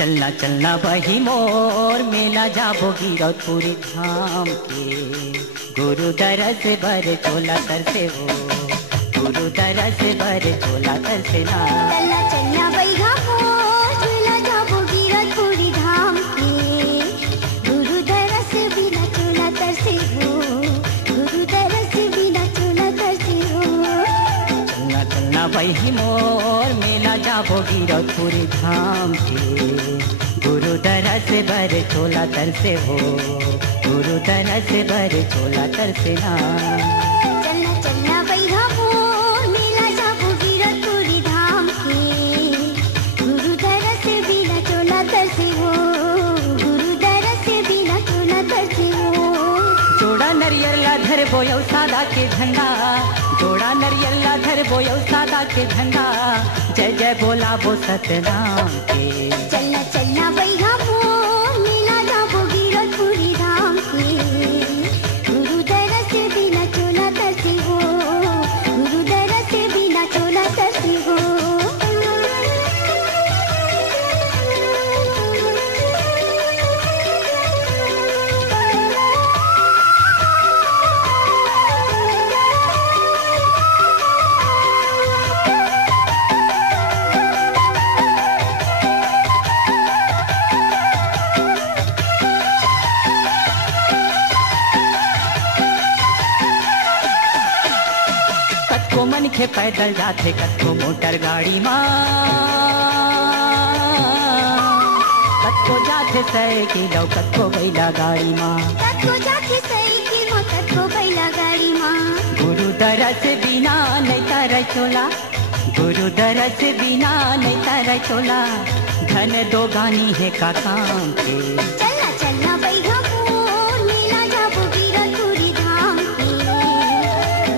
चलना चलना बही मोर मेला जाबो गिरौदपुरी धाम के। गुरु दरस बर चोला तरसे हो, गुरु दरस बर चोला तरसे ना। चलना चलना बैगा मोर मेला जाबो गिरौदपुरी धाम के। गुरु दरस बिना चोला तरसे हो, गुरु दरस बिना चोला तरसे हो। चलना चलना बही मोर मेला जाबो गिरौदपुरी धाम के। गुरु दरस बर चोला तरसे हो, गुरु दरस बर चोला तरसे ना। चलना चलना बैगा मोर मेला जाबो गिरौदपुरी धाम के। गुरु दरस बिना चोला तरसे हो, गुरु दरस बिना चोला तरसे हो। जोड़ा नरियर ला धर बोयो सादा के झंडा, जोड़ा नरियर ला धर बोयो सादा के झंडा। जय जय बोला बो सतनाम के। चलना चलना बैगा मोर मेला जाबो गिरौदपुरी धाम के। गुरु दरस बिना चोला तरसे हो, गुरु दरस बिना चोला तरसे हो। कतको मन के पैदल जाथे, कतको मोटर गाड़ी माँ, कतको जाथे साइकिल कतको बैला गाड़ी माँ। कतको जाथे साइकिल में, कतको बैला गाड़ी में। गुरु दरस बिना नहीं तारा चोला, गुरु दरस बिना नहीं तारा चोला। धन दो गानी है का काम के। चलना चलना बैगा मोर मेला जाबो गिरौदपुरी धाम के।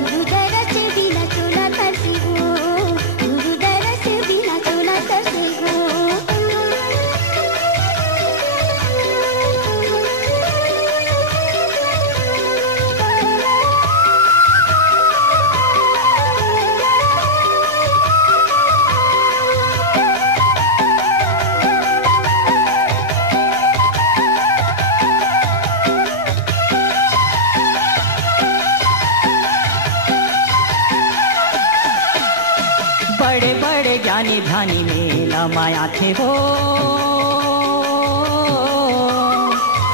गुरु दरस बिना चोला तरसे हो, गुरु दरस बिना चोला तरसे हो। बड़े बड़े ज्ञानी ध्यानी मेला माया थे वो,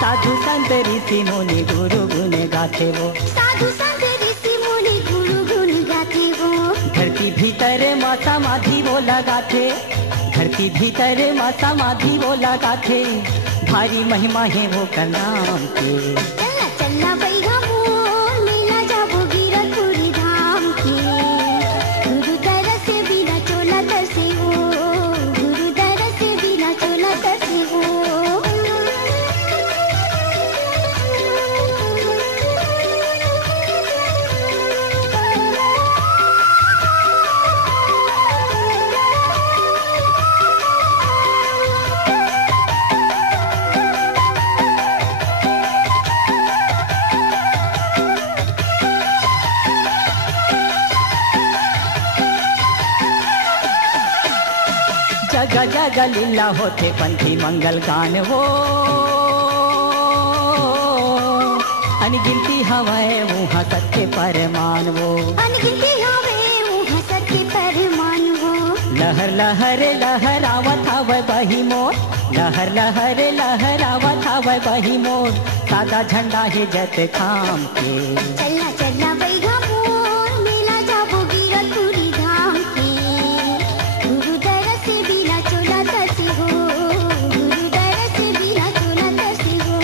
साधु संत ऋषि मुनि गुरु गुण गाथे वो। साधु संत ऋषि मुनि गुरु गुण गाथे वो। धरती भीतर माँ समाधि वो लगाथे, धरती भीतर माँ समाधि वो लगाथे। भारी महिमा है वो का नाम के। चलना चलना बैगा मोर मेला जाबो गिरौदपुरी धाम के। गुरु दरस बिना चोला तरसे हो, गुरु दरस बिना चोला तरसे हो। जगह जगह लीला होते पंथी मंगल गान वो, अनगिनती हवाएं वहाँ सत्य परमान वो। अनगिनती हवे वहाँ सत्य परमान वो। लहर लहर लहरावत हवे बही मोर, लहर लहर लहरावत हवे बही मोर। सादा झंडा है जत खाम के। चलना चलना बैगा मोर मेला जाबो गिरौदपुरी धाम के। गुरु दरस बिना चोला तरसे हो, गुरु दरस बिना चोला तरसे हो।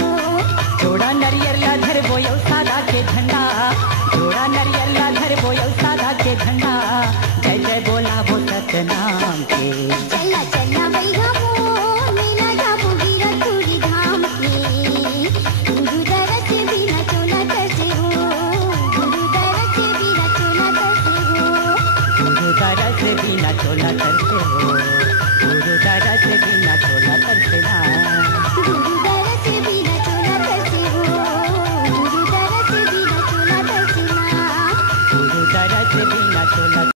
जोड़ा नरियर ला धर बोयो सादा के झंडा, जोड़ा नरियर ला धर बोयो सादा के झंडा। जय जय बोला वो सतनाम के। चलना चलना बैगा मोर मेला जाबो गिरौदपुरी धाम के। गुरु दरस बिना चोला तरसे हो, गुरु दरस बिना चोला तरसे हो। गुरु दरस बिना चोला तरसे हो, गुरु दरस बिना चोला तरसे ना। गुरु दरस बिना चोला तरसे हो, गुरु दरस बिना चोला तरसे ना। गुरु दरस बिना चोला